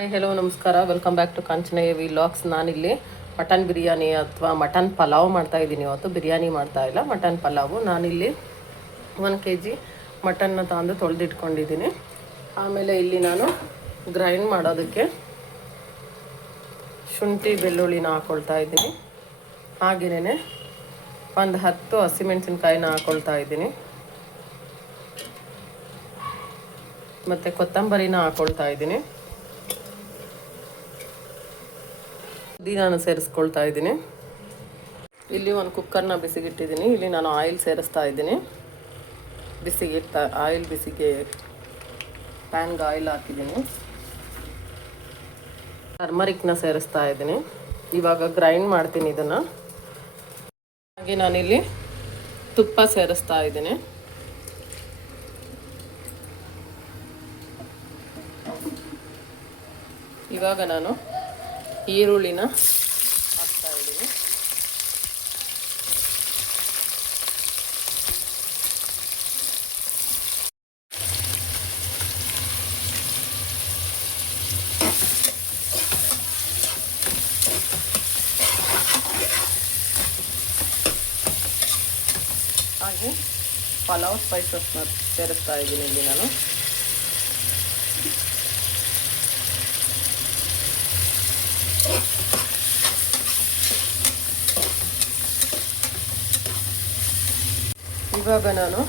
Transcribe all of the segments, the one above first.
Hi hello ನಮಸ್ಕಾರ. Welcome back to Kanchana vlogs ನಾನಿಲ್ಲಿ mutton biryani ಅಥವಾ ಮಟನ್ ಪಲಾವ್ ಮಾಡ್ತಾ ಇದ್ದೀನಿ ಇವತ್ತು. ಬಿರಿಯಾನಿ ಮಾಡ್ತಾ ಇಲ್ಲ, ಮಟನ್ ಪಲಾವು. ನಾನಿಲ್ಲಿ ಒನ್ ಕೆ ಜಿ ಮಟನ್ನ ತಂದು ತೊಳೆದಿಟ್ಕೊಂಡಿದ್ದೀನಿ. ಆಮೇಲೆ ಇಲ್ಲಿ ನಾನು ಗ್ರೈಂಡ್ ಮಾಡೋದಕ್ಕೆ ಶುಂಠಿ ಬೆಳ್ಳುಳ್ಳಿನ ಹಾಕ್ಕೊಳ್ತಾ ಇದ್ದೀನಿ. ಹಾಗೆಯೇ ಒಂದು ಹತ್ತು ಹಸಿಮೆಣಸಿನ್ಕಾಯಿನ ಹಾಕ್ಕೊಳ್ತಾ ಇದ್ದೀನಿ. ಮತ್ತು ಕೊತ್ತಂಬರಿನ ಹಾಕ್ಕೊಳ್ತಾ ಇದ್ದೀನಿ. ನಾನು ಸೇರಿಸ್ಕೊಳ್ತಾ ಇದ್ದೀನಿ. ಇಲ್ಲಿ ಒಂದು ಕುಕ್ಕರ್ನ ಬಿಸಿಗಿಟ್ಟಿದ್ದೀನಿ. ಇಲ್ಲಿ ನಾನು ಆಯಿಲ್ ಸೇರಿಸ್ತಾ ಇದ್ದೀನಿ. ಬಿಸಿಗಿಟ್ಟ, ಆಯಿಲ್ ಬಿಸಿಗೆ ಪ್ಯಾನ್ಗೆ ಆಯಿಲ್ ಹಾಕಿದ್ದೀನಿ. ಟರ್ಮರಿಕ್ನ ಸೇರಿಸ್ತಾ ಇದ್ದೀನಿ. ಇವಾಗ ಗ್ರೈಂಡ್ ಮಾಡ್ತೀನಿ ಇದನ್ನು. ಹಾಗೆ ನಾನಿಲ್ಲಿ ತುಪ್ಪ ಸೇರಿಸ್ತಾ ಇದ್ದೀನಿ. ಇವಾಗ ನಾನು ಈರುಳ್ಳಿನ ಹಾಕ್ತಾ ಇದ್ದೀನಿ ಹಾಗೆ ಪಲಾವ್ ಸ್ಪೈಸಸ್ನ ಸೇರಿಸ್ತಾ ಇದ್ದೀನಿ ಇಲ್ಲಿ ನಾನು. ಇವಾಗ ನಾನು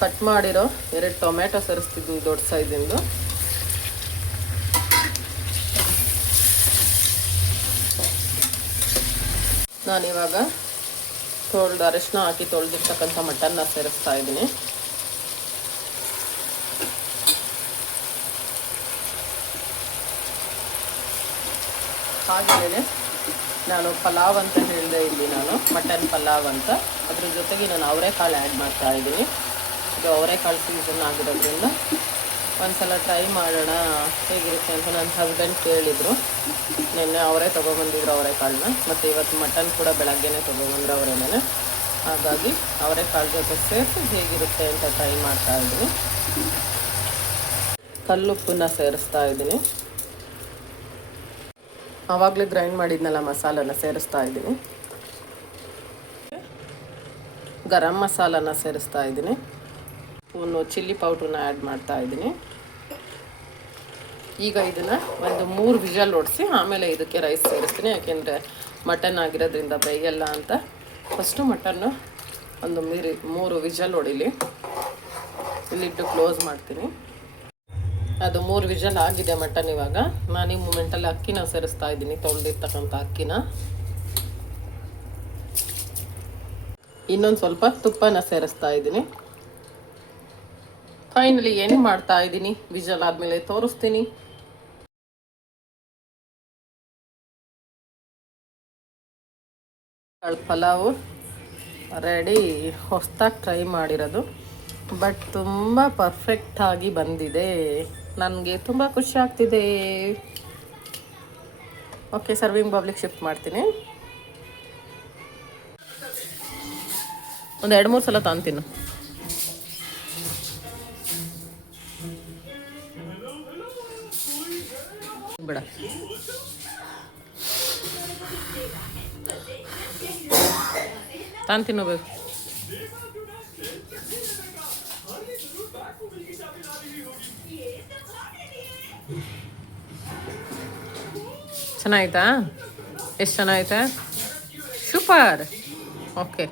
ಕಟ್ ಮಾಡಿರೋ ಎರಡು ಟೊಮೆಟೊ ಸರಿಸ್ತಿದ್ದೀನಿ ದೊಡ್ಡ ಸೈಜಿಂದು. ನಾನಿವಾಗ ತೊಳ್ದು ಅರಿಶಿನ ಹಾಕಿ ತೊಳೆದಿರ್ತಕ್ಕಂಥ ಮಟನ್ನ ಸೇರಿಸ್ತಾ ಇದ್ದೀನಿ. ಹಾಗೆಯೇ ನಾನು ಪಲಾವ್ ಅಂತ ಹೇಳಿದೆ ಇಲ್ಲಿ ನಾನು, ಮಟನ್ ಪಲಾವ್ ಅಂತ. ಅದ್ರ ಜೊತೆಗೆ ನಾನು ಅವರೆಕಾಳು ಆ್ಯಡ್ ಮಾಡ್ತಾ ಇದ್ದೀನಿ. ಇದು ಅವರೆಕಾಳು ಸೀಸನ್ ಆಗಿರೋದ್ರಿಂದ ಒಂದ್ಸಲ ಟ್ರೈ ಮಾಡೋಣ ಹೇಗಿರುತ್ತೆ ಅಂತ ನನ್ನ ಹಸ್ಬೆಂಡ್ ಕೇಳಿದರು. ನಿನ್ನೆ ಅವರೇ ತೊಗೊಬಂದಿದ್ರು ಅವರೆಕಾಳನ್ನ, ಮತ್ತು ಇವತ್ತು ಮಟನ್ ಕೂಡ ಬೆಳಗ್ಗೆನೇ ತೊಗೊಬಂದ್ರು ಅವರೇನೇ ಹಾಗಾಗಿ ಅವರೆಕಾಳು ಜೊತೆ ಸೇರಿಸಿ ಹೇಗಿರುತ್ತೆ ಅಂತ ಟ್ರೈ ಮಾಡ್ತಾ ಇದ್ದೀನಿ. ಕಲ್ಲುಪ್ಪನ್ನ ಸೇರಿಸ್ತಾ ಇದ್ದೀನಿ. ಆವಾಗಲೇ ಗ್ರೈಂಡ್ ಮಾಡಿದ್ನಲ್ಲ ಮಸಾಲನ ಸೇರಿಸ್ತಾ ಇದ್ದೀನಿ. ಗರಂ ಮಸಾಲನ ಸೇರಿಸ್ತಾ ಇದ್ದೀನಿ. ಒಂದು ಚಿಲ್ಲಿ ಪೌಡ್ರನ್ನ ಆ್ಯಡ್ ಮಾಡ್ತಾ ಇದ್ದೀನಿ. ಈಗ ಇದನ್ನು ಒಂದು ಮೂರು ವಿಜಲ್ ಹೊಡಿಸಿ ಆಮೇಲೆ ಇದಕ್ಕೆ ರೈಸ್ ಸೇರಿಸ್ತೀನಿ. ಯಾಕೆಂದರೆ ಮಟನ್ ಆಗಿರೋದ್ರಿಂದ ಬೇಯಲ್ಲ ಅಂತ. ಫಸ್ಟು ಮಟನ್ನು ಒಂದು ಮೀರಿ ಮೂರು ವಿಜಲ್ ಹೊಡಿಲಿ ಇಲ್ಲಿಟ್ಟು ಕ್ಲೋಸ್ ಮಾಡ್ತೀನಿ. ಅದು ಮೂರು ವಿಜಲ್ ಆಗಿದೆ ಮಟನ್ ಇವಾಗ. ನಾನು ಈ ಮೂಮೆಂಟಲ್ಲಿ ಅಕ್ಕಿನ ಸೇರಿಸ್ತಾ ಇದ್ದೀನಿ, ತೊಳೆದಿರ್ತಕ್ಕಂಥ ಅಕ್ಕಿನ. ಇನ್ನೊಂದು ಸ್ವಲ್ಪ ತುಪ್ಪನ ಸೇರಿಸ್ತಾ ಇದ್ದೀನಿ. ಫೈನಲಿ ಏನು ಮಾಡ್ತಾ ಇದ್ದೀನಿ? ವಿಜಲ್ ಆದಮೇಲೆ ತೋರಿಸ್ತೀನಿ. ಪಲಾವು ರೆಡಿ ಹೊಸದಾಗಿ ಟ್ರೈ ಮಾಡಿರೋದು. ಬಟ್ ತುಂಬ ಪರ್ಫೆಕ್ಟಾಗಿ ಬಂದಿದೆ. ನನಗೆ ತುಂಬ ಖುಷಿ ಆಗ್ತಿದೆ. ಓಕೆ ಸರ್ವಿಂಗ್ ಬಬ್ಲಿಗೆ ಶಿಫ್ಟ್ ಮಾಡ್ತೀನಿ. ಒಂದು ಎರಡು ಮೂರು ಸಲ ತಾಂತೀನಿ. ಬಿಡ. ತಾನು ತಿನ್ನಬೇಕು ಚೆನ್ನಾಯ್ತಾ ಎಷ್ಟು ಚೆನ್ನಾಗೈತೆ? ಸೂಪರ್. ಓಕೆ.